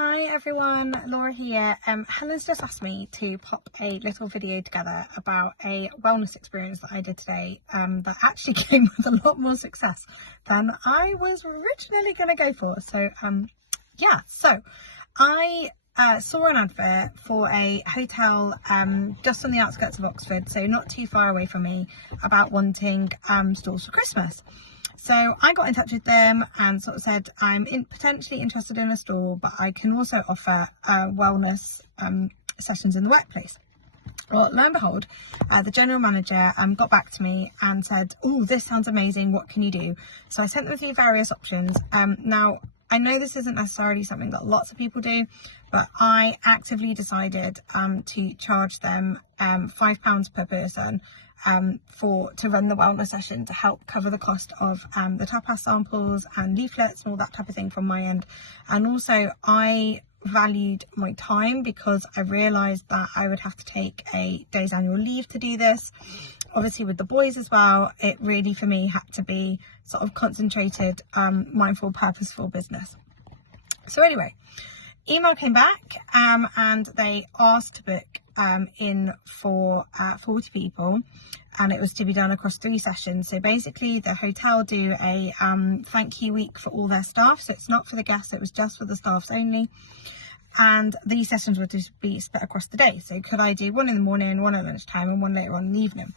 Hi everyone, Laura here. Helen's just asked me to pop a little video together about a wellness experience that I did today that actually came with a lot more success than I was originally going to go for. So I saw an advert for a hotel just on the outskirts of Oxford, so not too far away from me, about wanting stalls for Christmas. So I got in touch with them and sort of said, I'm potentially interested in a stall, but I can also offer wellness sessions in the workplace. Well, lo and behold, the general manager got back to me and said, oh, this sounds amazing. What can you do? So I sent them through various options. Now, I know this isn't necessarily something that lots of people do, but I actively decided to charge them £5 per person to run the wellness session to help cover the cost of the tapas samples and leaflets and all that type of thing from my end. And also I valued my time because I realised that I would have to take a day's annual leave to do this. Obviously with the boys as well, it really for me had to be sort of concentrated, mindful, purposeful business. So anyway, email came back and they asked to book in for 40 people, and it was to be done across 3 sessions. So basically the hotel do a thank you week for all their staff, so it's not for the guests, it was just for the staffs only, and these sessions would just be split across the day. So could I do one in the morning, one at lunchtime, and one later on in the evening?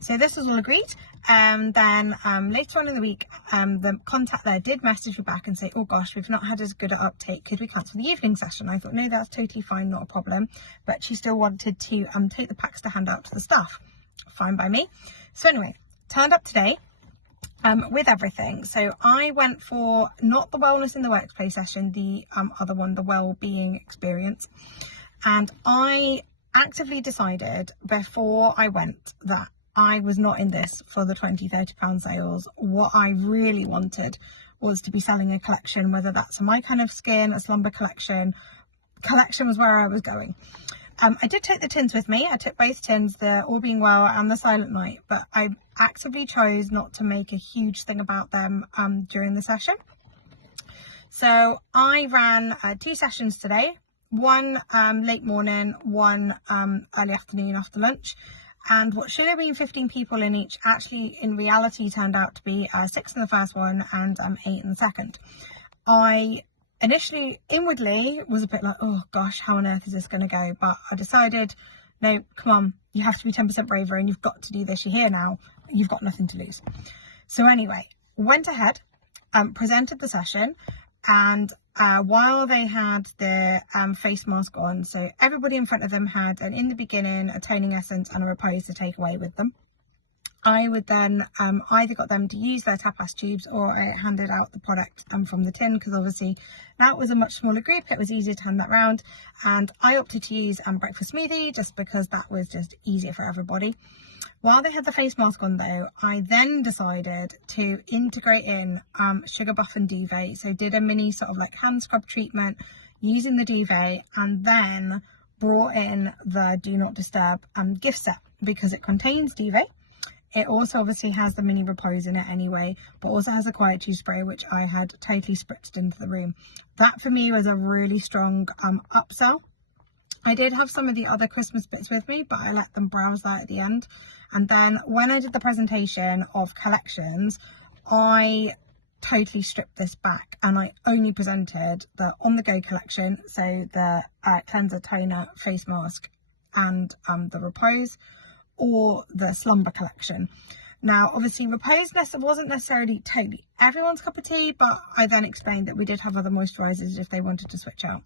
So this was all agreed. Then later on in the week, the contact there did message me back and say, oh gosh, we've not had as good an uptake, could we cancel the evening session? I thought, no, that's totally fine, not a problem. But she still wanted to take the packs to hand out to the staff. Fine by me. So anyway, turned up today with everything. So I went for not the wellness in the workplace session, the other one, the well-being experience. And I actively decided before I went that I was not in this for the £20-30 sales. What I really wanted was to be selling a collection, whether that's My Kind of Skin, a slumber collection. Collection was where I was going. I did take the tins with me. I took both tins, the All Being Well and the Silent Night, but I actively chose not to make a huge thing about them during the session. So I ran 2 sessions today, one late morning, one early afternoon after lunch. And what should have been 15 people in each actually in reality turned out to be 6 in the first one and 8 in the second. I initially inwardly was a bit like, oh gosh, how on earth is this going to go? But I decided, no, come on, you have to be 10% braver and you've got to do this. You're here now, you've got nothing to lose. So anyway, went ahead, presented the session, and while they had their face mask on, so everybody in front of them had in the beginning a toning essence and a repose to take away with them. I would then either got them to use their tapas tubes or I handed out the product from the tin, because obviously that was a much smaller group, it was easier to hand that round, and I opted to use breakfast smoothie just because that was just easier for everybody. While they had the face mask on though, I then decided to integrate in Sugar Buff and Duvet. So did a mini sort of like hand scrub treatment using the duvet, and then brought in the Do Not Disturb gift set because it contains duvet. It also obviously has the mini repose in it anyway, but also has a quietude spray, which I had totally spritzed into the room. That for me was a really strong upsell. I did have some of the other Christmas bits with me, but I let them browse that at the end. And then when I did the presentation of collections, I totally stripped this back and I only presented the on-the-go collection, so the cleanser, toner, face mask and the repose, or the slumber collection. Now obviously repose wasn't necessarily totally everyone's cup of tea, but I then explained that we did have other moisturisers if they wanted to switch out.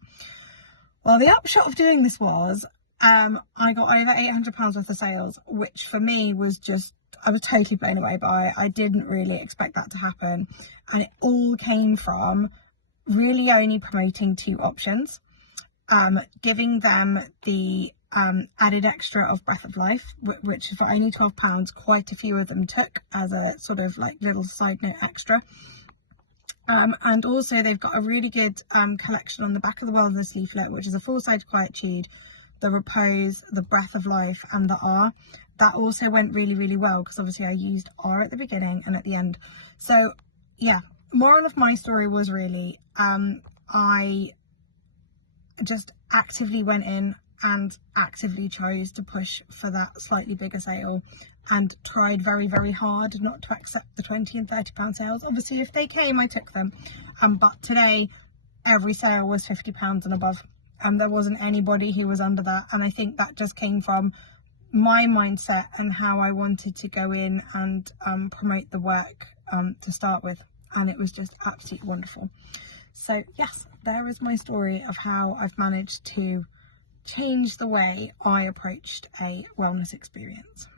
Well, the upshot of doing this was I got over £800 worth of sales, which for me was just, I was totally blown away by it. I didn't really expect that to happen, and it all came from really only promoting 2 options, giving them the added extra of Breath of Life, which for only £12 quite a few of them took as a sort of like little side note extra. And also they've got a really good collection on the back of the wellness leaflet, which is a full-size quietude, the repose, the Breath of Life and the R. That also went really, really well because obviously I used R at the beginning and at the end. So yeah, moral of my story was really I just actively went in and actively chose to push for that slightly bigger sale, and tried very, very hard not to accept the £20 and £30 sales. Obviously, if they came, I took them. But today, every sale was £50 and above. There wasn't anybody who was under that. And I think that just came from my mindset and how I wanted to go in and promote the work to start with. And it was just absolutely wonderful. So yes, there is my story of how I've managed to change the way I approached a wellness experience.